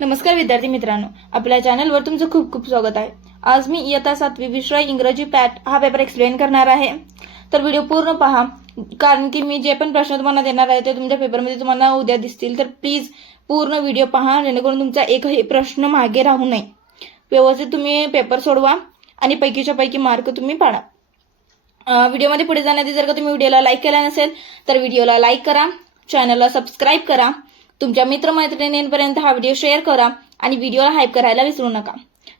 नमस्कार विद्यार्थी मित्रांनो, आपल्या चॅनलवर तुमचं खूप खूप स्वागत आहे। आज मी इयत्ता 7वी विषय इंग्रजी पॅट हा पेपर एक्सप्लेन करणार आहे। तर व्हिडिओ पूर्ण पहा, कारण की मी जे पण प्रश्न तुम्हाला देणार आहे ते तुमच्या पेपरमध्ये तुम्हाला उद्या दिसतील। तर प्लीज पूर्ण व्हिडिओ पहा, जेणेकरून तुमचा एकही प्रश्न मागे राहू नये। व्यवस्थित तुम्ही पेपर सोडवा आणि पैकीच्या पैकी मार्क तुम्ही पाडा। व्हिडिओमध्ये पुढे जाण्याआधी जर का तुम्ही व्हिडिओला लाईक केला नसेल तर व्हिडिओला लाईक करा, चॅनलला सबस्क्राईब करा, तुमच्या मित्रमैत्रिणींपर्यंत हा व्हिडिओ शेअर करा आणि व्हिडिओला हाईप करायला विसरू नका।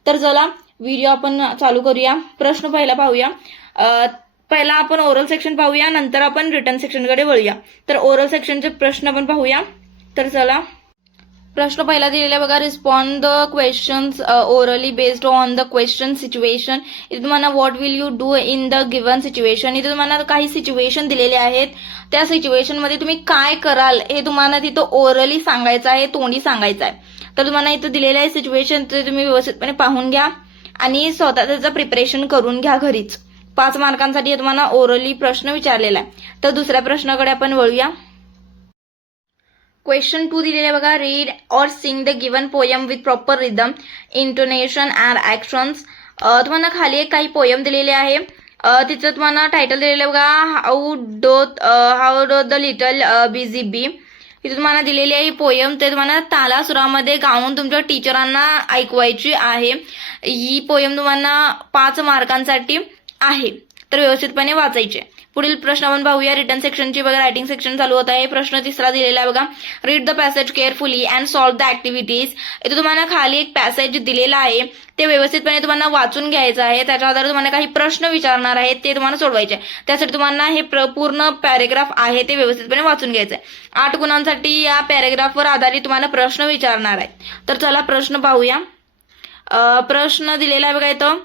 तर चला व्हिडिओ आपण चालू करूया। प्रश्न पहिला पाहूया। पहिला आपण ओरल सेक्शन पाहूया, नंतर आपण रिटन सेक्शनकडे वळूया। तर ओरल सेक्शनचे प्रश्न आपण पाहूया। तर चला, प्रश्न पहिला दिलेला बघा, respond the questions orally based on the question situation. इथे तुम्हाला what will you do in the given situation, इथे तुम्हाला काही सिच्युएशन दिलेले आहेत, त्या सिच्युएशन मध्ये तुम्ही काय कराल हे तुम्हाला तिथं ओरली सांगायचं आहे, तोंडी सांगायचं आहे। तर तुम्हाला इथं दिलेलं आहे सिच्युएशन, ते तुम्ही व्यवस्थितपणे पाहून घ्या आणि स्वतः त्याचं प्रिपरेशन करून घ्या घरीच। 5 मार्कांसाठी तुम्हाला ओरली प्रश्न विचारलेला आहे। तर दुसऱ्या प्रश्नाकडे आपण वळूया। क्वेश्चन 2 दिलेले बघा, रीड और sing the given poem with proper rhythm, intonation and actions. तुम्हाला खाली एक काही पोयम दिलेले आहे, तिचं तुम्हाला टायटल दिलेलं बघा, हाऊ डो द लिटल बिझी बी। इथे तुम्हाला दिलेली आहे ही पोयम, ते तुम्हाला तालासुरामध्ये गाऊन तुमच्या टीचरांना ऐकवायची आहे। ही पोयम तुम्हाला 5 मार्कांसाठी आहे, तर व्यवस्थितपणे वाचायचे। पुढील प्रश्न आपण पाहूया। रिटन सेक्शनची बघा, रायटिंग सेक्शन चालू होत आहे। प्रश्न तिसरा दिलेला आहे बघा, read the passage carefully and solve the activities. इथे तुम्हाला खाली एक पॅसेज दिलेला आहे, ते व्यवस्थितपणे तुम्हाला वाचून घ्यायचं आहे। त्याच्या आधारे तुम्हाला काही प्रश्न विचारणार आहेत, ते तुम्हाला सोडवायचे। त्यासाठी तुम्हाला हे पूर्ण पॅरेग्राफ आहे ते व्यवस्थितपणे वाचून घ्यायचं आहे। 8 गुणांसाठी या पॅरेग्राफवर आधारित तुम्हाला प्रश्न विचारणार आहे। तर चला प्रश्न पाहूया। प्रश्न दिलेला आहे बघा, इथं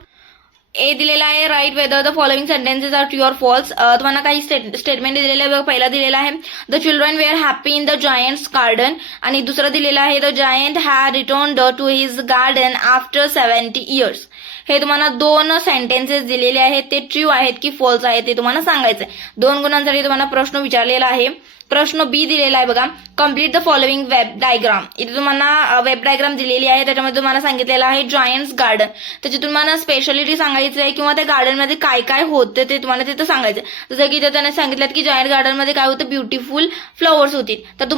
ए दिलेला आहे, write whether the following sentences are true or false. तुम्हाला काही स्टेटमेंट दिलेले आहे बघा। पहिला दिलेला आहे, the children were happy in the giant's garden, आणि दुसरं दिलेलं आहे, the giant had returned to his garden after 70 years. हे तुम्हाला 2 सेंटेन्सेस दिलेले आहेत, ते ट्रू आहेत की फॉल्स आहेत ते तुम्हाला सांगायचंय। 2 गुणांसाठी तुम्हाला प्रश्न विचारलेला आहे। प्रश्न बी दिलेला आहे बघा, complete the following web diagram. इथे तुम्हाला वेब डायग्राम दिलेली आहे, त्याच्यामध्ये तुम्हाला सांगितलेलं आहे जायंट्स गार्डन, त्याची तुम्हाला स्पेशालिटी सांगायची आहे किंवा त्या गार्डन मध्ये काय काय होते ते तुम्हाला तिथं सांगायचं। जसं की त्याने सांगितलं की जायंट गार्डन मध्ये काय होतं, ब्युटिफुल फ्लॉवर्स होती, तर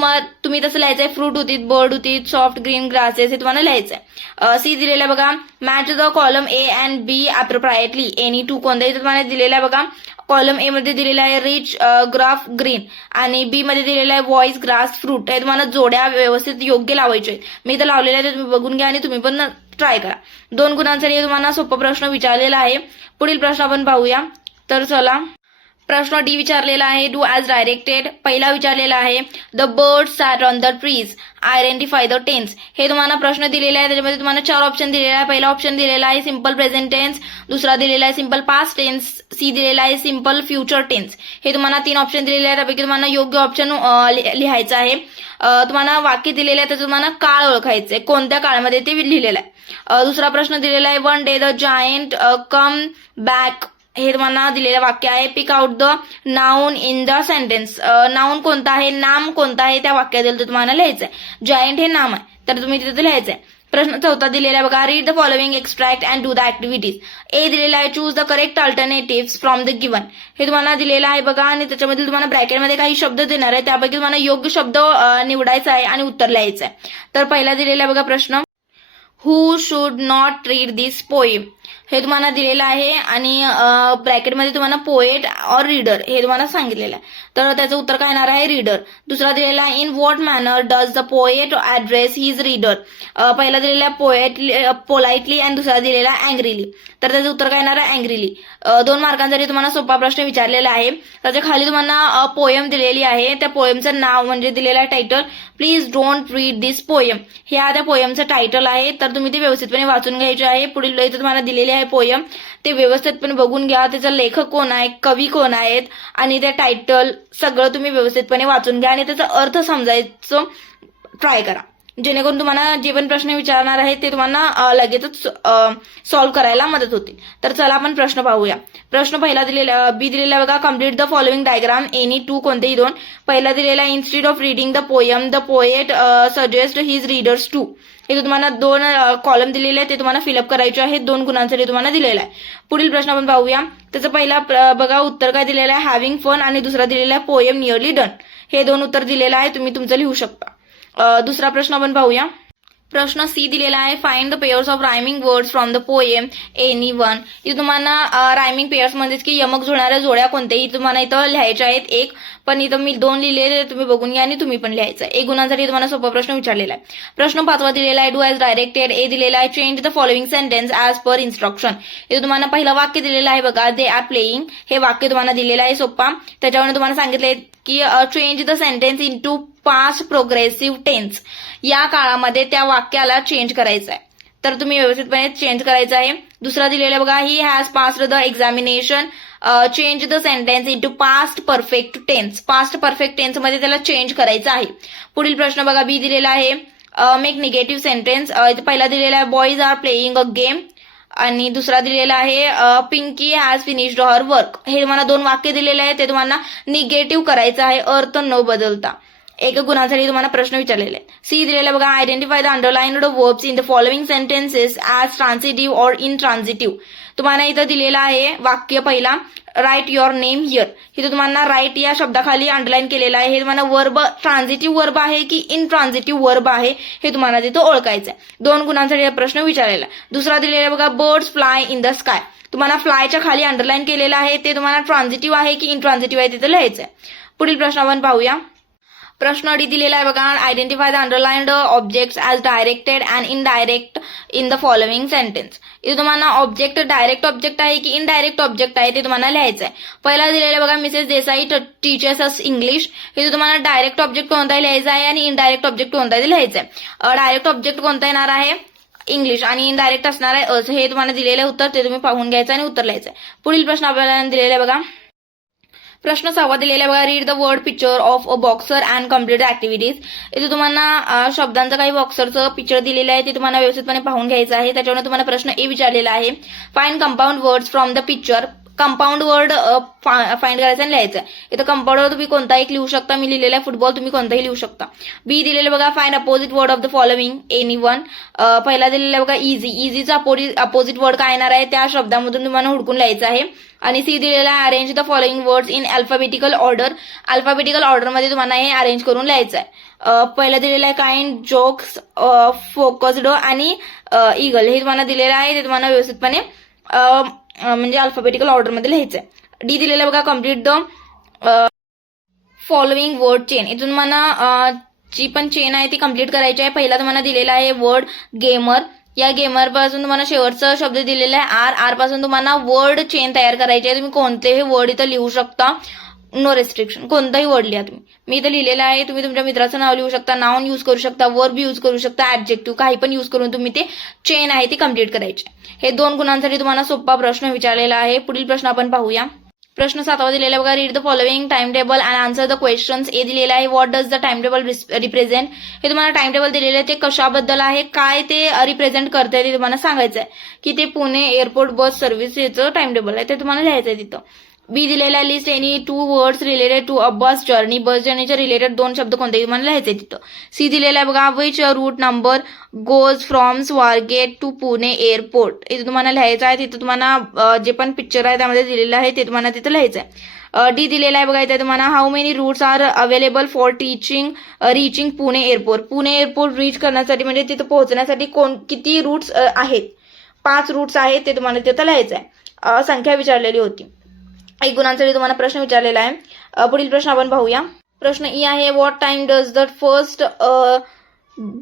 तुम्ही तसं लिहायचंय, फ्रूट होती, बर्ड होती, सॉफ्ट ग्रीन ग्रासेस, हे तुम्हाला लिहायचंय। सी दिलेलं आहे बघा, match the column A and B appropriately any two, कोणत्याही तुम्हाला दिलेलं आहे बघा। कॉलम ए मध्ये दिलेला आहे रिच ग्राफ ग्रीन, आणि बी मध्ये दिलेला आहे व्हॉइस ग्रास फ्रूट। हे तुम्हाला जोड्या व्यवस्थित योग्य लावायचे। मी इथं लावलेल्या आहे, तुम्ही बघून घ्या आणि तुम्ही पण ट्राय करा। 2 गुणांसाठी तुम्हाला सोपा प्रश्न विचारलेला आहे। पुढील प्रश्न आपण पाहूया। तर चला, प्रश्न डी विचारलेला आहे, डू ॲज डायरेक्टेड। पहिला विचारलेला आहे, the bird sat on the trees, identify the tense. हे तुम्हाला प्रश्न दिलेला आहे, त्याच्यामध्ये तुम्हाला 4 ऑप्शन दिलेला आहे। पहिला ऑप्शन दिलेला आहे सिंपल प्रेझेंट टेन्स, दुसरा दिलेला आहे सिंपल पास्ट टेन्स, सी दिलेला आहे सिंपल फ्युचर टेन्स। हे तुम्हाला 3 ऑप्शन दिलेले आहेत, त्यापैकी तुम्हाला योग्य ऑप्शन लिहायचं आहे। तुम्हाला वाक्य दिलेलं आहे, त्याचं तुम्हाला काळ ओळखायचंय, कोणत्या काळामध्ये ते लिहिलेलं आहे। दुसरा प्रश्न दिलेला आहे, one day the giant come back. हे तुम्हाला दिलेलं वाक्य आहे, pick out the noun in the sentence. Noun कोणता आहे, नाम कोणता आहे त्या वाक्यातील तुम्हाला लिहायचंय। जायंट हे नाम आहे, तर तुम्ही तिथे लिहायचंय। प्रश्न 4 दिलेला आहे बघा, read the following extract and do the activities. A दिलेला आहे, choose the correct alternative from the given. हे तुम्हाला दिलेलं आहे बघा, आणि त्याच्यामध्ये तुम्हाला ब्रॅकेटमध्ये काही शब्द देणार आहे, त्यापैकी तुम्हाला योग्य शब्द निवडायचा आहे आणि उत्तर लिहायचं आहे। तर पहिला दिलेला आहे बघा प्रश्न, who should not read this poem. हे तुम्हाला दिलेलं आहे, आणि ब्रॅकेटमध्ये तुम्हाला पोएट और रीडर हे तुम्हाला सांगितलेलं आहे, तर त्याचं उत्तर काय येणार आहे, रीडर। दुसरा दिलेला आहे, in what manner does the poet address his reader. पहिला दिलेला आहे पोएट पोलाइटली, आणि दुसरा दिलेला आहे अँग्रीली, तर त्याचं उत्तर काय येणार आहे, अँग्रीली। 2 मार्कांसाठी तुम्हाला सोपा प्रश्न विचारलेला आहे। त्याच्या खाली तुम्हाला पोएम दिलेली आहे, त्या पोएमचं नाव म्हणजे दिलेलं आहे title, please don't read this poem. हे त्या पोएमचं टायटल आहे, तर तुम्ही ते व्यवस्थितपणे वाचून घ्यायचे आहे। पुढील इथे तुम्हाला दिलेले आहे पोएम, ते व्यवस्थितपणे बघून घ्या, त्याचा लेखक कोण आहे, कवी कोण आहेत, आणि त्या टायटल सगळं तुम्ही व्यवस्थितपणे वाचून घ्या आणि त्याचा अर्थ समजायचं ट्राय करा। जेणेकरून तुम्हाला जे पण प्रश्न विचारणार आहेत ते तुम्हाला लगेचच सॉल्व्ह करायला मदत होते. तर चला आपण प्रश्न पाहूया. प्रश्न पहिला दिलेला बी दिलेला बघा, complete the following diagram any two, कोणतेही दोन. पहिला दिलेला, instead of reading the poem the poet suggest his readers to. हे तुम्हाला दोन कॉलम दिलेले आहेत, ते तुम्हाला फिलअप करायचे आहेत. 2 गुणांसाठी तुम्हाला दिलेला आहे. पुढील प्रश्न आपण पाहूया. त्याचं पहिला बघा उत्तर काय दिलेलं आहे, हॅव्हिंग फन, आणि दुसरा दिलेला आहे पोएम नियरली डन. हे 2 उत्तर दिलेलं आहे, तुम्ही तुमचं लिहू शकता. दुसरा प्रश्न आपण पाहूया. प्रश्न सी दिलेला आहे, find the pairs of rhyming words from the poem any one. इथे तुम्हाला रायमिंग पेयर्स म्हणजेच की यमक जुळणाऱ्या जोड्या कोणत्याही तुम्हाला इथं लिहायच्या आहेत. एक पण इथं मी 2 लिहिलेले, तुम्ही बघून घ्या आणि तुम्ही पण लिहायचं. 1 गुणांसाठी तुम्हाला सोपा प्रश्न विचारलेला आहे. प्रश्न 5वा दिलेला आहे, डू ॲज डायरेक्टेड. ए दिलेला आहे, change the following sentence as per instruction. इथे तुम्हाला पहिलं वाक्य दिलेलं आहे बघा, दे आर प्लेइंग. हे वाक्य तुम्हाला दिलेलं आहे सोपा. त्याच्यावर तुम्हाला सांगितलंय की change the sentence into past progressive tense. या काळामध्ये त्या वाक्याला चेंज करायचं आहे, तर तुम्ही व्यवस्थितपणे चेंज करायचं आहे. दुसरा दिलेला बघा, he has passed the examination. Change the sentence into past perfect tense. Past perfect tense मध्ये त्याला चेंज करायचं आहे. पुढील प्रश्न बघा, बी दिलेला आहे, मेक निगेटिव्ह सेंटेन्स. पहिला दिलेला आहे, boys are playing a game, आणि दुसरा दिलेला आहे, Pinky has finished her work. हे तुम्हाला 2 वाक्य दिलेले आहे, ते तुम्हाला निगेटिव्ह करायचं आहे, अर्थ न बदलता. 1 गुणांसाठी तुम्हाला प्रश्न विचारलेले आहे. सी दिलेला बघा, identify the underlined verbs in the following sentences as transitive or intransitive. तुम्हाला इथं दिलेला आहे वाक्य पहिला, राईट युअर नेम हिअर. इथं तुम्हाला राईट या शब्दाखाली अंडरलाईन केलेलं आहे. हे तुम्हाला वर्ब ट्रान्झिटिव्ह वर्ब आहे की इनट्रान्झिटिव्ह वर्ब आहे हे तुम्हाला तिथं ओळखायचं आहे. 2 गुणांसाठी हा प्रश्न विचारलेला आहे. दुसरा दिलेला बघा, birds fly in the sky. तुम्हाला फ्लायच्या खाली अंडरलाईन केलेलं आहे, ते तुम्हाला ट्रान्झिटिव्ह आहे की इनट्रान्झिटिव्ह आहे तिथं लिहायचं आहे. पुढील प्रश्न आपण पाहूया. प्रश्न डी दिलेला आहे बघा, identify the underlined objects as directed and indirect in the following sentence. इथे तुम्हाला ऑब्जेक्ट डायरेक्ट ऑब्जेक्ट आहे की इनडायरेक्ट ऑब्जेक्ट आहे ते तुम्हाला लिहायचं आहे. पहिला दिलेला बघा, मिसेस देसाई टीचर्स अस इंग्लिश. इथे तुम्हाला डायरेक्ट ऑब्जेक्ट कोणता लिहायचा आहे आणि इनडायरेक्ट ऑब्जेक्ट कोणता ते लिहायचं आहे. डायरेक्ट ऑब्जेक्ट कोणता येणार आहे, इंग्लिश, आणि इनडायरेक्ट असणार आहे अस. हे तुम्हाला दिलेलं उत्तर ते तुम्ही पाहून घ्यायचं आणि उत्तर लिहायचं आहे. पुढील प्रश्न आपल्याला दिलेला आहे बघा, प्रश्न 6वा दिलेला बघा, read the word picture of a boxer and complete activities. इथे तुम्हाला शब्दांचं काही बॉक्सरचं पिक्चर दिलेलं आहे, ते तुम्हाला व्यवस्थितपणे पाहून घ्यायचं आहे. त्याच्यावर तुम्हाला प्रश्न ए विचारलेला आहे, find compound words from the picture. Compound word find करायचं आणि लिहायचं. इथं कंपाऊंड वर्ड तुम्ही कोणताही लिहू शकता. मी लिहिलेला आहे फुटबॉल, तुम्ही कोणताही लिहू शकता. बी दिलेलं बघा, find opposite word of the following any one. पहिला दिलेला बघा, इझी. इझीचा अपोजिट वर्ड काय येणार आहे त्या शब्दामधून तुम्हाला हुडकून लिहायचं आहे. आणि सी दिलेला, arrange the following words in alphabetical order. Alphabetical ऑर्डरमध्ये तुम्हाला हे अरेंज करून लिहायचं आहे. पहिला दिलेला आहे, काइंड, जोक्स, फोकस्ड आणि इगल. हे तुम्हाला दिलेलं आहे, ते तुम्हाला व्यवस्थितपणे म्हणजे अल्फाबेटिकल ऑर्डरमध्ये लिहायचं आहे. डी दिलेला बघा, complete the following word chain. इथून तुम्हाला जी पण चेन आहे ती कम्प्लीट करायची आहे. पहिला तुम्हाला दिलेला आहे वर्ड गेमर. या गेमर पासून तुम्हाला शेवटचा शब्द दिलेला आहे आर पासून तुम्हाला वर्ड चेन तयार करायची आहे. तुम्ही कोणतेही वर्ड इथं लिहू शकता, नो रेस्ट्रिक्शन. कोणताही वर्ड लिहा तुम्ही. मी इथं लिहिलेलं आहे, तुम्ही तुमच्या मित्राचं नाव लिहू शकता, नाउन यूज करू शकता, वर्ब यूज करू शकता, ऍडजेक्टिव्ह काही पण यूज करून तुम्ही ते चेन आहे ती कम्प्लीट करायची. हे 2 गुणांसाठी तुम्हाला सोपा प्रश्न विचारलेला आहे. पुढील प्रश्न आपण पाहूया. प्रश्न 7वा दिलेला बघा, read the following time table and answer the questions. A दिलेला आहे, what does the time table represent. हे तुम्हाला टाइम टेबल दिलेलं आहे, ते कशाबद्दल आहे, काय ते रिप्रेझेंट करते ते तुम्हाला सांगायचं आहे. की ते पुणे एअरपोर्ट बस सर्व्हिसेचं टाइम टेबल आहे, ते तुम्हाला लिहायचं आहे तिथं. बी दिलेला आहे, list any 2 words related to a bus journey. Bus जर्नीच्या रिलेटेड 2 शब्द कोणतेही तुम्हाला लिहायचे तिथं. सी दिलेला आहे बघा, which route number goes from Swargate to Pune airport. इथे तुम्हाला लिहायचं आहे. तिथं तुम्हाला जे पण पिक्चर आहे त्यामध्ये दिलेलं आहे ते तुम्हाला तिथं लिहायचं आहे. डी दिलेला आहे बघा, इथे तुम्हाला how many routes are available for reaching Pune airport. Pune airport reach करण्यासाठी म्हणजे तिथं पोहोचण्यासाठी किती रूट्स आहेत. 5 रूट्स आहेत, ते तुम्हाला तिथं लिहायचं आहे. संख्या विचारलेली होती. 1 गुणांसाठी तुम्हाला प्रश्न विचारलेला आहे. पुढील प्रश्न आपण पाहूया. प्रश्न ई आहे, what time does the first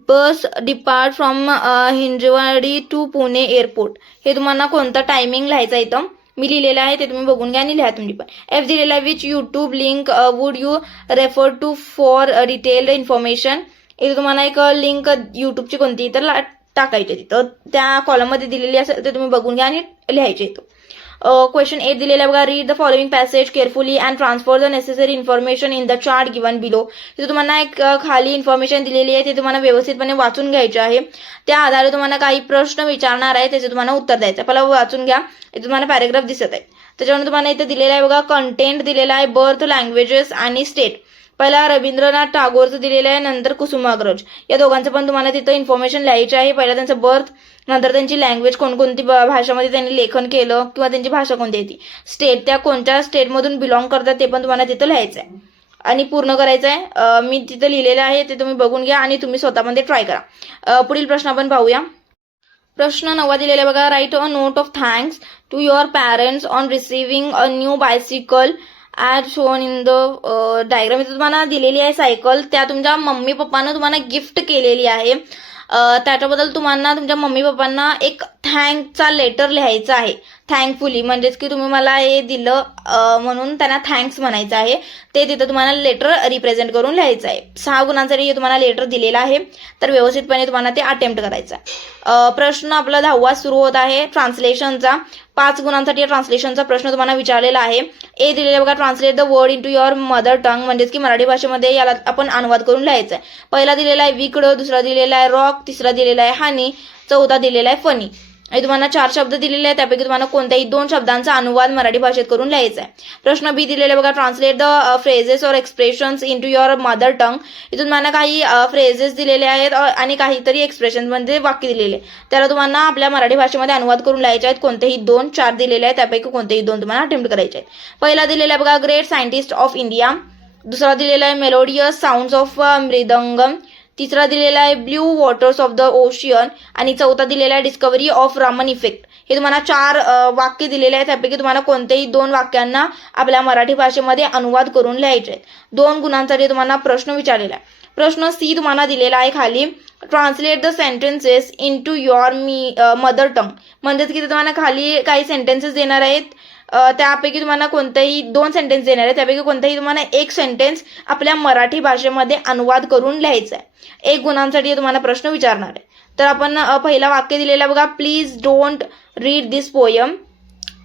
bus depart from Hinjewadi to Pune airport. हे तुम्हाला कोणतं टायमिंग लिहायचं इथं. मी लिहिलेलं आहे, ते तुम्ही बघून घ्या आणि लिहा तुम्ही पण. एफ दिलेला आहे, which YouTube link would you refer to for detailed information. इथे तुम्हाला एक लिंक युट्यूबची कोणती तर टाकायची तिथं. त्या कॉलममध्ये दिलेली असेल ते तुम्ही बघून घ्या आणि लिहायचे इथं. क्वेश्चन 8 दिलेला आहे बघा, read the following passage carefully and transfer the necessary information in the chart given below. तिथे तुम्हाला एक खाली इन्फॉर्मेशन दिलेली आहे, ते तुम्हाला व्यवस्थितपणे वाचून घ्यायचे आहे. त्या आधारे तुम्हाला काही प्रश्न विचारणार आहे, त्याचे तुम्हाला उत्तर द्यायचं. पहिला वाचून घ्या, इथे तुम्हाला पॅरेग्राफ दिसत आहे. त्याच्यानंतर तुम्हाला इथे दिलेला आहे बघा, कंटेंट दिलेला आहे, बर्थ, लँग्वेजेस आणि स्टेट. पहिला रवींद्रनाथ टागोरचं दिलेलं आहे, नंतर कुसुमाग्रज. या दोघांचं पण तुम्हाला तिथं इन्फॉर्मेशन लिहायची आहे. पहिला त्यांचं बर्थ, नंतर त्यांची लँग्वेज, कोणकोणती भाषामध्ये त्यांनी लेखन केलं किंवा त्यांची भाषा कोणती आहे ती, स्टेट, त्या कोणत्या स्टेटमधून बिलॉंग करतात ते पण तुम्हाला तिथं लिहायचं आहे आणि पूर्ण करायचं आहे. मी तिथं लिहिलेलं आहे, ते तुम्ही बघून घ्या आणि तुम्ही स्वतःमध्ये ट्राय करा. पुढील प्रश्न आपण पाहूया. प्रश्न 9 दिलेला आहे बघा, write a note of thanks to your parents on receiving a new bicycle as shown in the diagram. इथे तुम्हाला दिलेली आहे सायकल, त्या तुमच्या मम्मी पप्पानं तुम्हाला गिफ्ट केलेली आहे. त्याच्याबद्दल तुम्हाला तुमच्या मम्मी पप्पांना एक थँकचा लेटर लिहायचा आहे, थँकफुली, म्हणजेच की तुम्ही मला हे दिलं म्हणून त्यांना थँक्स म्हणायचं आहे. ते तिथं तुम्हाला लेटर रिप्रेझेंट करून लिहायचं आहे. 6 गुणांसाठी हे तुम्हाला लेटर दिलेलं आहे, तर व्यवस्थितपणे तुम्हाला ते अटेम्प्ट करायचं आहे. प्रश्न आपला 10वा सुरू होत आहे ट्रान्सलेशनचा. 5 गुणांसाठी ट्रान्सलेशनचा प्रश्न तुम्हाला विचारलेला आहे. ए दिलेला बघा, translate the word into your mother tongue, म्हणजेच की मराठी भाषेमध्ये याला आपण अनुवाद करून लिहायचा आहे. पहिला दिलेला आहे विकड, दुसरा दिलेला आहे रॉक, तिसरा दिलेला आहे हानी, चौथा दिलेला आहे फनी. आणि तुम्हाला 4 शब्द दिलेले आहेत, त्यापैकी तुम्हाला कोणत्याही 2 शब्दांचा अनुवाद मराठी भाषेत करून लिहायचा आहे. प्रश्न बी दिलेला बघा, translate the phrases or expressions into your mother tongue. इथून तुम्हाला काही फ्रेजेस दिलेले आहेत आणि काहीतरी एक्सप्रेशन म्हणजे वाक्य दिलेले, त्याला तुम्हाला आपल्या मराठी भाषेमध्ये अनुवाद करून लिहायचे आहेत. कोणतेही 2, 4 दिलेले आहेत, त्यापैकी कोणतेही 2 तुम्हाला अटेम्प्ट करायचे आहेत. पहिला दिलेला आहे बघा, ग्रेट सायंटिस्ट ऑफ इंडिया. दुसरा दिलेला आहे मेलोडियस साऊंड्स ऑफ मृदंगम. तिसरा दिलेला आहे blue waters of the ocean आणि चौथा दिलेला आहे डिस्कव्हरी ऑफ रामन इफेक्ट. हे तुम्हाला 4 वाक्य दिलेले आहेत, त्यापैकी तुम्हाला कोणत्याही 2 वाक्यांना आपल्या मराठी भाषेमध्ये अनुवाद करून लिहायचे आहेत. 2 गुणांसाठी तुम्हाला प्रश्न विचारलेला आहे. प्रश्न सी तुम्हाला दिलेला आहे खाली, translate the sentences into your mother tongue, म्हणजेच की तुम्हाला खाली काही सेंटेन्सेस देणार आहेत, त्यापैकी तुम्हाला कोणतेही 2 सेंटेन्स देणार आहे, त्यापैकी कोणतेही तुम्हाला 1 सेंटेन्स आपल्या मराठी भाषेमध्ये अनुवाद करून लिहायचा आहे. 1 गुणांसाठी तुम्हाला प्रश्न विचारणार आहे. तर आपण पहिला वाक्य दिलेला बघा, please don't read this poem,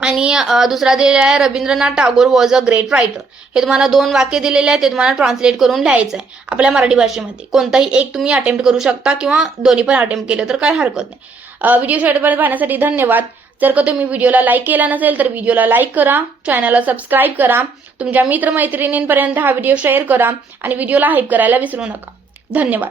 आणि दुसरा दिलेला आहे Rabindranath Tagore was a great writer. हे तुम्हाला 2 वाक्य दिलेले आहेत, ते तुम्हाला ट्रान्सलेट करून लिहायचं आहे आपल्या मराठी भाषेमध्ये. कोणताही एक तुम्ही अटेम्प्ट करू शकता किंवा दोन्ही पण अटेम्प्ट केलं तर काही हरकत नाही. व्हिडिओ शेवटपर्यंत पाहण्यासाठी धन्यवाद. जर का तुम्ही व्हिडिओला लाईक केला नसेल तर व्हिडिओला लाईक करा, चॅनलला सबस्क्राईब करा, तुमच्या मित्रमैत्रिणींपर्यंत हा व्हिडिओ शेअर करा आणि व्हिडिओला हाईप करायला विसरू नका. धन्यवाद.